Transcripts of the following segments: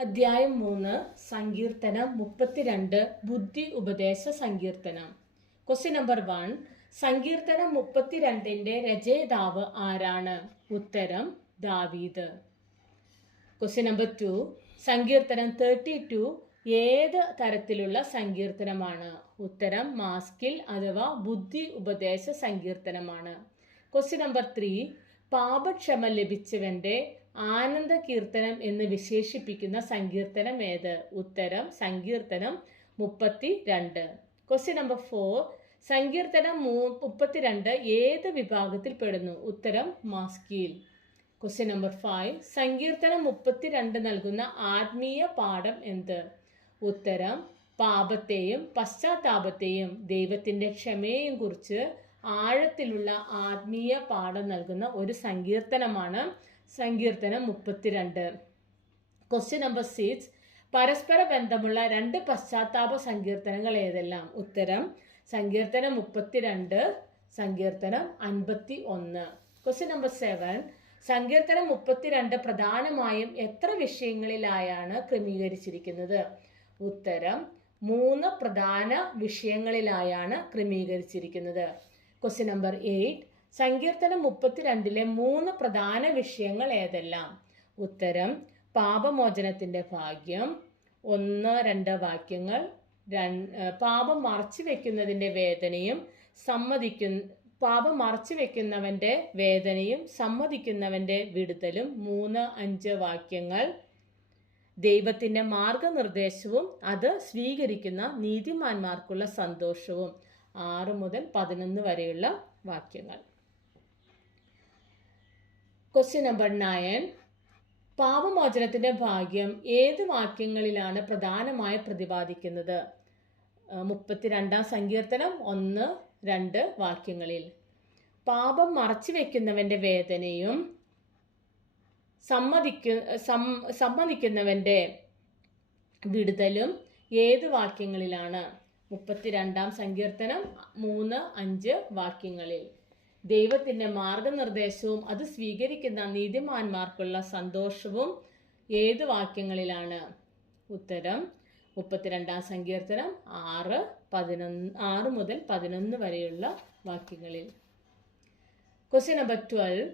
അധ്യായം 3 സങ്കീർത്തനം 32 ബുദ്ധി ഉപദേശ സങ്കീർത്തനം. ക്വസ്റ്റ്യൻ നമ്പർ 1, സങ്കീർത്തനം 32ന്റെ രചയിതാവ് ആരാണ്? ഉത്തരം ദാവീദ്. ക്വസ്റ്റ്യൻ നമ്പർ 2, സങ്കീർത്തനം 32 ഏത് തരത്തിലുള്ള സങ്കീർത്തനമാണ്? ഉത്തരം മാസ്കിൽ അഥവാ ബുദ്ധി ഉപദേശ സങ്കീർത്തനമാണ്. ക്വസ്റ്റ്യൻ നമ്പർ 3, പാപക്ഷമ ലഭിച്ചവന്റെ ആനന്ദ കീർത്തനം എന്ന് വിശേഷിപ്പിക്കുന്ന സങ്കീർത്തനം ഏത്? ഉത്തരം സങ്കീർത്തനം 32. ക്വസ്റ്റ്യൻ നമ്പർ 4, സങ്കീർത്തനം 32 ഏത് വിഭാഗത്തിൽ പെടുന്നു? ഉത്തരം മാസ്കിൽ. ക്വസ്റ്റ്യൻ നമ്പർ 5, സങ്കീർത്തനം 32 നൽകുന്ന ആത്മീയ പാഠം എന്ത്? ഉത്തരം പാപത്തെയും പശ്ചാത്താപത്തെയും ദൈവത്തിന്റെ ക്ഷമയെയും കുറിച്ച് ആഴത്തിലുള്ള ആത്മീയ പാഠം നൽകുന്ന ഒരു സങ്കീർത്തനമാണ് സങ്കീർത്തനം 32. ക്വസ്റ്റ്യൻ നമ്പർ 6, പരസ്പര ബന്ധമുള്ള 2 പശ്ചാത്താപ സങ്കീർത്തനങ്ങൾ ഏതെല്ലാം? ഉത്തരം സങ്കീർത്തനം 32, സങ്കീർത്തനം 51. ക്വസ്റ്റ്യൻ നമ്പർ 7, സങ്കീർത്തനം 32 പ്രധാനമായും എത്ര വിഷയങ്ങളിലായാണ് ക്രമീകരിച്ചിരിക്കുന്നത്? ഉത്തരം 3 പ്രധാന വിഷയങ്ങളിലായാണ് ക്രമീകരിച്ചിരിക്കുന്നത്. ക്വസ്റ്റ്യൻ നമ്പർ 8, സങ്കീർത്തനം 32ലെ 3 പ്രധാന വിഷയങ്ങൾ ഏതെല്ലാം? ഉത്തരം പാപമോചനത്തിന്റെ ഭാഗ്യം, 1-2 വാക്യങ്ങൾ, പാപം മറച്ചു വെക്കുന്നതിന്റെ വേദനയും പാപം മറച്ചു വെക്കുന്നവന്റെ വേദനയും സമ്മതിക്കുന്നവന്റെ വിടുതലും, 3-5 വാക്യങ്ങൾ, ദൈവത്തിന്റെ മാർഗനിർദ്ദേശവും അത് സ്വീകരിക്കുന്ന നീതിമാന്മാർക്കുള്ള സന്തോഷവും, 6-11 വരെയുള്ള വാക്യങ്ങൾ. ക്വസ്റ്റ്യൻ നമ്പർ 9, പാപമോചനത്തിന്റെ ഭാഗ്യം ഏത് വാക്യങ്ങളിലാണ് പ്രധാനമായി പ്രതിപാദിക്കുന്നത്? 32 സങ്കീർത്തനം 1-2 വാക്യങ്ങളിൽ. പാപം മറച്ചു വെക്കുന്നവന്റെ വേദനയും സമ്മതിക്കുന്നവന്റെ വിടുതലും ഏത് വാക്യങ്ങളിലാണ്? 32 സങ്കീർത്തനം 3-5 വാക്യങ്ങളിൽ. ദൈവത്തിന്റെ മാർഗനിർദ്ദേശവും അത് സ്വീകരിക്കുന്ന നീതിമാന്മാർക്കുള്ള സന്തോഷവും ഏത് വാക്യങ്ങളിലാണ്? ഉത്തരം 32 സങ്കീർത്തനം 6-11 വരെയുള്ള വാക്യങ്ങളിൽ. ക്വസ്റ്റ്യൻ നമ്പർ 12,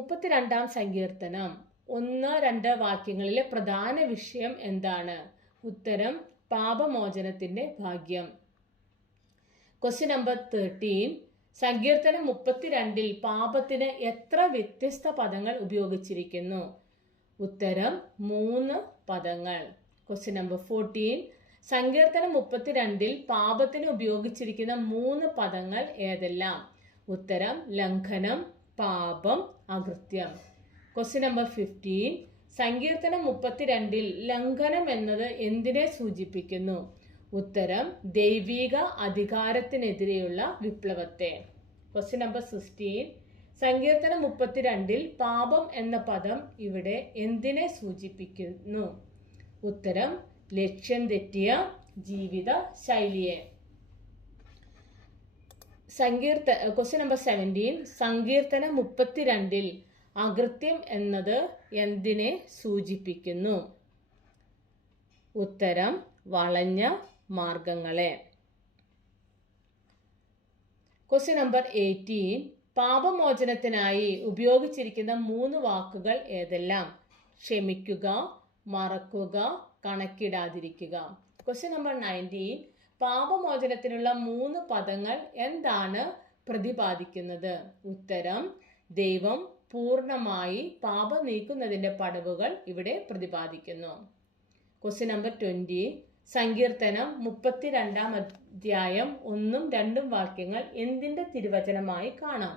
32 സങ്കീർത്തനം 1-2 വാക്യങ്ങളിലെ പ്രധാന വിഷയം എന്താണ്? ഉത്തരം പാപമോചനത്തിന്റെ ഭാഗ്യം. ക്വസ്റ്റ്യൻ നമ്പർ 13, സങ്കീർത്തനം 32ൽ പാപത്തിന് എത്ര വ്യത്യസ്ത പദങ്ങൾ ഉപയോഗിച്ചിരിക്കുന്നു? ഉത്തരം 3 പദങ്ങൾ. ക്വസ്റ്റ്യൻ നമ്പർ 14, സങ്കീർത്തനം 32ൽ പാപത്തിന് ഉപയോഗിച്ചിരിക്കുന്ന 3 പദങ്ങൾ ഏതെല്ലാം? ഉത്തരം ലംഘനം, പാപം, അകൃത്യം. ക്വസ്റ്റ്യൻ നമ്പർ 15, സങ്കീർത്തനം 32ൽ ലംഘനം എന്നത് എന്തിനെ സൂചിപ്പിക്കുന്നു? ഉത്തരം ദൈവിക അധികാരത്തിനെതിരെയുള്ള വിപ്ലവത്തെ. ക്വസ്റ്റ്യൻ നമ്പർ 16, സങ്കീർത്തനം 32ൽ പാപം എന്ന പദം ഇവിടെ എന്തിനെ സൂചിപ്പിക്കുന്നു? ഉത്തരം ലക്ഷ്യം തെറ്റിയ ജീവിത ശൈലിയെ. ക്വസ്റ്റ്യൻ നമ്പർ 17, സങ്കീർത്തനം 32ൽ അകൃത്യം എന്നത് എന്തിനെ സൂചിപ്പിക്കുന്നു? ഉത്തരം വളഞ്ഞ മാർഗങ്ങളെ. ക്വസ്റ്റ്യൻ നമ്പർ 18, പാപമോചനത്തിനായി ഉപയോഗിച്ചിരിക്കുന്ന 3 വാക്കുകൾ ഏതെല്ലാം? ക്ഷമിക്കുക, മറക്കുക, കണക്കിടാതിരിക്കുക. ക്വസ്റ്റ്യൻ നമ്പർ 19, പാപമോചനത്തിനുള്ള 3 പദങ്ങൾ എന്താണ് പ്രതിപാദിക്കുന്നത്? ഉത്തരം ദൈവം പൂർണ്ണമായി പാപം നീക്കുന്നതിന്റെ പടവുകൾ ഇവിടെ പ്രതിപാദിക്കുന്നു. ക്വസ്റ്റ്യൻ നമ്പർ 20, സങ്കീർത്തനം 32 അധ്യായം 1-2 വാക്യങ്ങൾ എന്തിന്റെ തിരുവചനമായി കാണാം?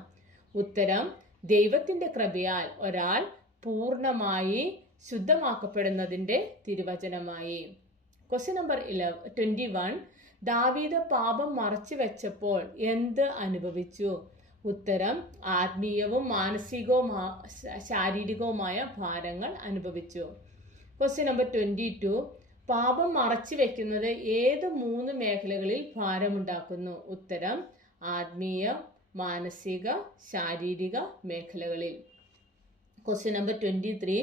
ഉത്തരം ദൈവത്തിന്റെ കൃപയാൽ ഒരാൾ പൂർണ്ണമായി ശുദ്ധമാക്കപ്പെടുന്നതിന്റെ തിരുവചനമായി. ക്വസ്റ്റ്യൻ നമ്പർ 21, ദാവീദ് പാപം മറച്ചു വെച്ചപ്പോൾ എന്ത് അനുഭവിച്ചു? ഉത്തരം ആത്മീയവും മാനസികവും ശാരീരികവുമായ ഭാരങ്ങൾ അനുഭവിച്ചു. ക്വസ്റ്റ്യൻ നമ്പർ 22, പാപം മറച്ചു വെക്കുന്നത് ഏത് 3 മേഖലകളിൽ ഭാരമുണ്ടാക്കുന്നു? ഉത്തരം ആത്മീയ, മാനസിക, ശാരീരിക മേഖലകളിൽ. ക്വസ്റ്റ്യൻ നമ്പർ 23,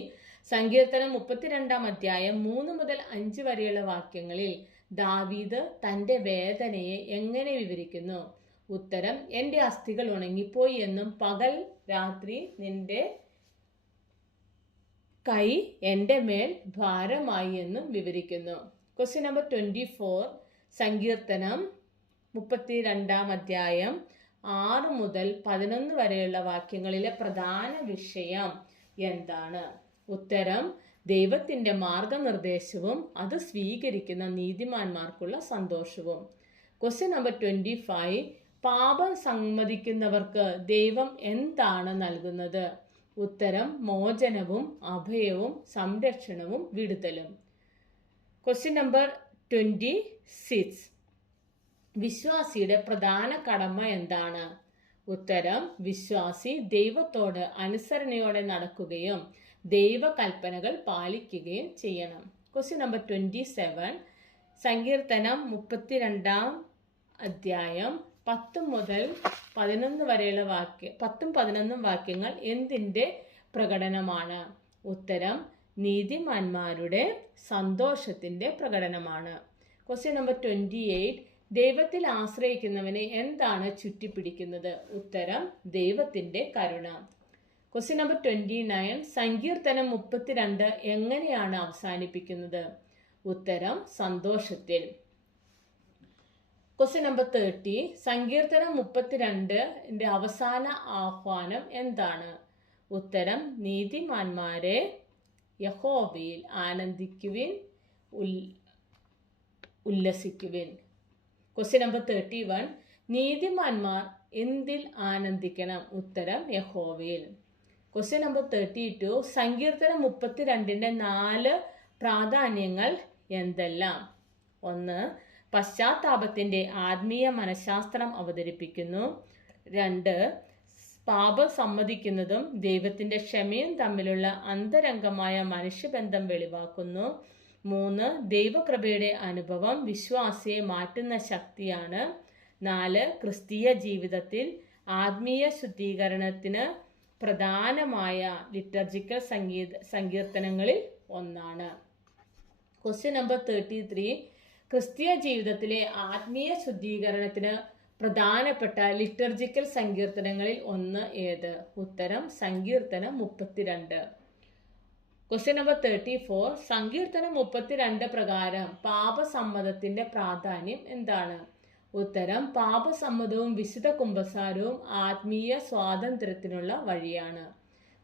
സങ്കീർത്തനം 32 അധ്യായം 3 മുതൽ 5 വരെയുള്ള വാക്യങ്ങളിൽ ദാവീദ് തൻ്റെ വേദനയെ എങ്ങനെ വിവരിക്കുന്നു? ഉത്തരം: എൻ്റെ അസ്ഥികൾ ഉണങ്ങിപ്പോയി എന്നും പകൽ രാത്രി നിന്റെ കൈ എൻ്റെ മേൽ ഭാരമായി എന്നും വിവരിക്കുന്നു. Question number 24. സങ്കീർത്തനം 32 അധ്യായം 6 മുതൽ 11 വരെയുള്ള വാക്യങ്ങളിലെ പ്രധാന വിഷയം എന്താണ്? ഉത്തരം: ദൈവത്തിൻ്റെ മാർഗനിർദ്ദേശവും അത് സ്വീകരിക്കുന്ന നീതിമാന്മാർക്കുള്ള സന്തോഷവും. Question number 25. പാപം സമ്മതിക്കുന്നവർക്ക് ദൈവം എന്താണ് നൽകുന്നത്? ഉത്തരം: മോചനവും അഭയവും സംരക്ഷണവും വിടുതലും. Question number 26. വിശ്വാസിയുടെ പ്രധാന കടമ എന്താണ്? ഉത്തരം: വിശ്വാസി ദൈവത്തോട് അനുസരണയോടെ നടക്കുകയും ദൈവകൽപ്പനകൾ പാലിക്കുകയും ചെയ്യണം. Question number 27. സങ്കീർത്തനം 32 അധ്യായം 10 മുതൽ 11 വരെയുള്ള 10-11 വാക്യങ്ങൾ എന്തിൻ്റെ പ്രകടനമാണ്? ഉത്തരം: നീതിമാന്മാരുടെ സന്തോഷത്തിൻ്റെ പ്രകടനമാണ്. Question number 28. ദൈവത്തിൽ ആശ്രയിക്കുന്നവനെ എന്താണ് ചുറ്റിപ്പിടിക്കുന്നത്? ഉത്തരം: ദൈവത്തിൻ്റെ കരുണ. Question number 29. സങ്കീർത്തനം 32 എങ്ങനെയാണ് അവസാനിപ്പിക്കുന്നത്? ഉത്തരം: സന്തോഷത്തിൽ. Question number 30. സങ്കീർത്തനം 32 അവസാന ആഹ്വാനം എന്താണ്? ഉത്തരം: നീതിമാന്മാരെ യഹോവയിൽ ആനന്ദിക്കുവിൻ, ഉല്ലസിക്കുവിൻ. Question number 31. നീതിമാന്മാർ എന്തിൽ ആനന്ദിക്കണം? ഉത്തരം: യഹോവയിൽ. Question number 32. സങ്കീർത്തനം 32 4 പ്രാധാന്യങ്ങൾ എന്തെല്ലാം? 1. പശ്ചാത്താപത്തിൻ്റെ ആത്മീയ മനഃശാസ്ത്രം അവതരിപ്പിക്കുന്നു. 2. പാപം സമ്മതിക്കുന്നതും ദൈവത്തിൻ്റെ ക്ഷമയും തമ്മിലുള്ള അന്തരംഗമായ മനുഷ്യബന്ധം വെളിവാക്കുന്നു. 3. ദൈവകൃപയുടെ അനുഭവം വിശ്വാസിയെ മാറ്റുന്ന ശക്തിയാണ്. 4. ക്രിസ്തീയ ജീവിതത്തിൽ ആത്മീയ ശുദ്ധീകരണത്തിന് പ്രധാനമായ ലിറ്റർജിക്കൽ സങ്കീർത്തനങ്ങളിൽ ഒന്നാണ്. Question number 33. ക്രിസ്തീയ ജീവിതത്തിലെ ആത്മീയ ശുദ്ധീകരണത്തിന് പ്രധാനപ്പെട്ട ലിറ്റർജിക്കൽ സങ്കീർത്തനങ്ങളിൽ ഒന്ന് ഏത്? ഉത്തരം: സങ്കീർത്തനം 32. Question number 34. സങ്കീർത്തനം 32 പ്രകാരം പാപസമ്മതത്തിന്റെ പ്രാധാന്യം എന്താണ്? ഉത്തരം: പാപസമ്മതവും വിശുദ്ധ കുമ്പസാരവും ആത്മീയ സ്വാതന്ത്ര്യത്തിനുള്ള വഴിയാണ്.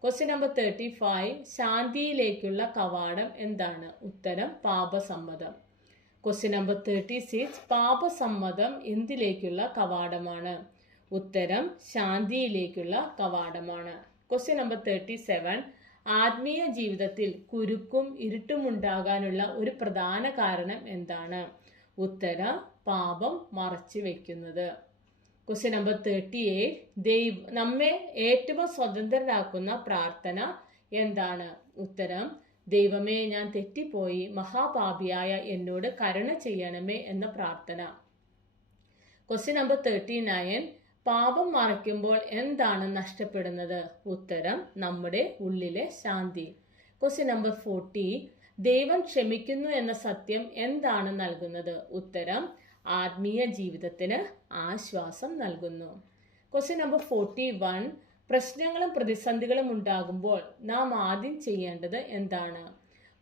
Question number 35. ശാന്തിയിലേക്കുള്ള കവാടം എന്താണ്? ഉത്തരം: പാപസമ്മതം. Question number 36. പാപസമ്മതം എന്തിലേക്കുള്ള കവാടമാണ്? ഉത്തരം: ശാന്തിയിലേക്കുള്ള കവാടമാണ്. Question number 37. ആത്മീയ ജീവിതത്തിൽ കുരുക്കും ഇരുട്ടുമുണ്ടാകാനുള്ള ഒരു പ്രധാന കാരണം എന്താണ്? ഉത്തരം: പാപം മറച്ചു വയ്ക്കുന്നത്. Question number 38. നമ്മെ ഏറ്റവും സ്വതന്ത്രരാക്കുന്ന പ്രാർത്ഥന എന്താണ്? ഉത്തരം: ദൈവമേ, ഞാൻ തെറ്റിപ്പോയി, മഹാപാപിയായ എന്നോട് കരുണ ചെയ്യണമേ എന്ന പ്രാർത്ഥന. Question number 39. പാപം മറയ്ക്കുമ്പോൾ എന്താണ് നഷ്ടപ്പെടുന്നത്? ഉത്തരം: നമ്മുടെ ഉള്ളിലെ ശാന്തി. Question number 40. ദൈവം ക്ഷമിക്കുന്നു എന്ന സത്യം എന്താണ് നൽകുന്നത്? ഉത്തരം: ആത്മീയ ജീവിതത്തിന് ആശ്വാസം നൽകുന്നു. Question number 41. പ്രശ്നങ്ങളും പ്രതിസന്ധികളും ഉണ്ടാകുമ്പോൾ നാം ആദ്യം ചെയ്യേണ്ടത് എന്താണ്?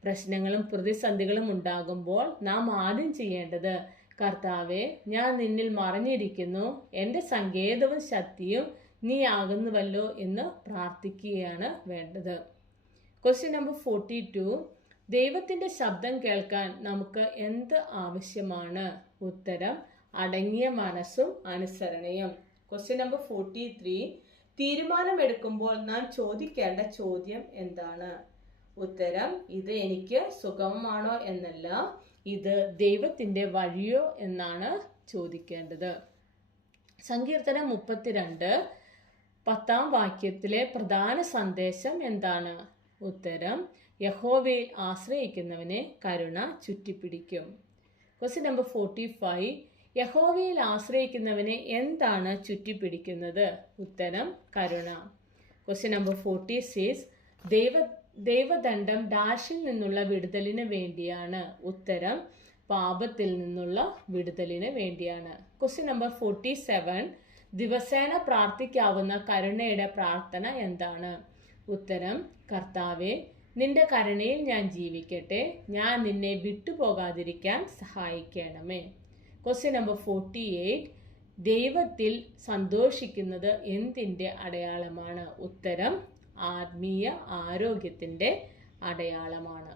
പ്രശ്നങ്ങളും പ്രതിസന്ധികളും ഉണ്ടാകുമ്പോൾ നാം ആദ്യം ചെയ്യേണ്ടത്: കർത്താവേ, ഞാൻ നിന്നിൽ മറഞ്ഞിരിക്കുന്നു, എൻ്റെ സങ്കേതവും ശക്തിയും നീ ആകുന്നുവല്ലോ എന്ന് പ്രാർത്ഥിക്കുകയാണ് വേണ്ടത്. Question number 42. ദൈവത്തിൻ്റെ ശബ്ദം കേൾക്കാൻ നമുക്ക് എന്ത് ആവശ്യമാണ്? ഉത്തരം: അടങ്ങിയ മനസ്സും അനുസരണയും. Question number 43. തീരുമാനമെടുക്കുമ്പോൾ നാം ചോദിക്കേണ്ട ചോദ്യം എന്താണ്? ഉത്തരം: ഇത് എനിക്ക് സുഗമമാണോ എന്നല്ല, ഇത് ദൈവത്തിൻ്റെ വഴിയോ എന്നാണ് ചോദിക്കേണ്ടത്. സങ്കീർത്തനം 32 10 വാക്യത്തിലെ പ്രധാന സന്ദേശം എന്താണ്? ഉത്തരം: യഹോവയിൽ ആശ്രയിക്കുന്നവനെ കരുണ ചുറ്റിപ്പിടിക്കും. Question number 45. യഹോവയിൽ ആശ്രയിക്കുന്നവനെ എന്താണ് ചുറ്റിപ്പിടിക്കുന്നത്? ഉത്തരം: കരുണ. Question number 46. ദൈവദണ്ഡം ഡാഷിൽ നിന്നുള്ള വിടുതലിന് വേണ്ടിയാണ്. ഉത്തരം പാപത്തിൽ നിന്നുള്ള വിടുതലിന് വേണ്ടിയാണ്. Question number 47. ദിവസേന പ്രാർത്ഥിക്കാവുന്ന കരുണയുടെ പ്രാർത്ഥന എന്താണ്? ഉത്തരം കർത്താവേ, നിന്റെ കരുണയിൽ ഞാൻ ജീവിക്കട്ടെ, ഞാൻ നിന്നെ വിട്ടുപോകാതിരിക്കാൻ സഹായിക്കണമേ. Question number 48. ദൈവത്തിൽ സന്തോഷിക്കുന്നത് എന്തിൻ്റെ അടയാളമാണ്? ഉത്തരം ആത്മീയ ആരോഗ്യത്തിൻ്റെ അടയാളമാണ്.